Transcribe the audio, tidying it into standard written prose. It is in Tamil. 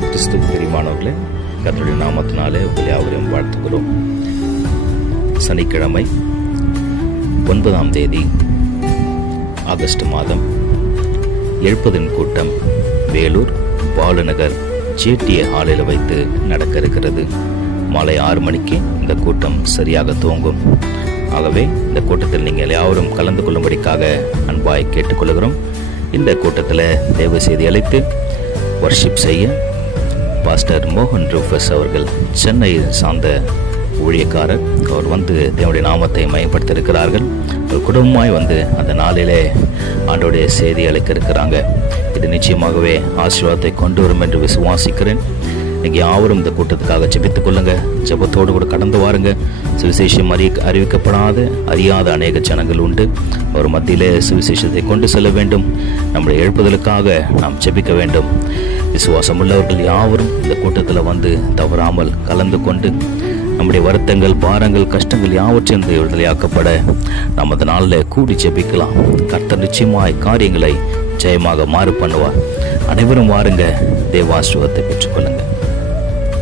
கிறிஸ்துவ பிரியமானவர்களே, கர்த்தருடைய நாமத்தினாலே உங்களை யாவரையும் வாழ்த்துகிறோம். சனிக்கிழமை 9ஆம் தேதி ஆகஸ்ட் மாதம் எழுப்புதலின் கூட்டம் வேலூர் பாலுநகர் ஜேடிஏ ஹாலில் வைத்து நடக்க இருக்கிறது. மாலை 6 மணிக்கு இந்த கூட்டம் சரியாக துவங்கும். ஆகவே இந்த கூட்டத்தில் நீங்கள் யாவரும் கலந்து கொள்ளும்படிக்காக அன்பாய் கேட்டுக்கொள்கிறோம். இந்த கூட்டத்தில் தேவ செய்தி அழைத்து வர்ஷிப் செய்ய பாஸ்டர் மோகன் ரூஃபஸ் அவர்கள் சென்னையில் சார்ந்த ஊழியக்காரர். அவர் தேவனுடைய நாமத்தை மையப்படுத்த இருக்கிறார்கள். ஒரு குடும்பமாய் அந்த நாளிலே ஆண்டோடைய செய்தி அழைக்க இருக்கிறாங்க. இது நிச்சயமாகவே ஆசீர்வாதத்தை கொண்டு வரும் என்று விசுவாசிக்கிறேன். இன்னைக்கு யாவரும் இந்த கூட்டத்துக்காக ஜெபித்துக் கொள்ளுங்க. ஜெபத்தோடு கூட கடந்து வாருங்க. சுவிசேஷம் அறியாத அநேக ஜனங்கள் உண்டு. அவர் மத்தியிலே சுவிசேஷத்தை கொண்டு செல்ல வேண்டும். நம்முடைய எழுப்புதலுக்காக நாம் ஜெபிக்க வேண்டும். விசுவாசம் உள்ளவர்கள் யாவரும் இந்த கூட்டத்தில் தவறாமல் கலந்து கொண்டு நம்முடைய வருத்தங்கள், பாரங்கள், கஷ்டங்கள் யாவற்றையும் விடுதலையாக்கப்பட நாம் அந்த நாளில் கூடி ஜெபிக்கலாம். கர்த்தர் நிச்சயமாய் காரியங்களை ஜெயமாக மாறு பண்ணுவார். அனைவரும் வாருங்க, தேவாசீர்வாதத்தை பெற்றுக்கொள்ளுங்க.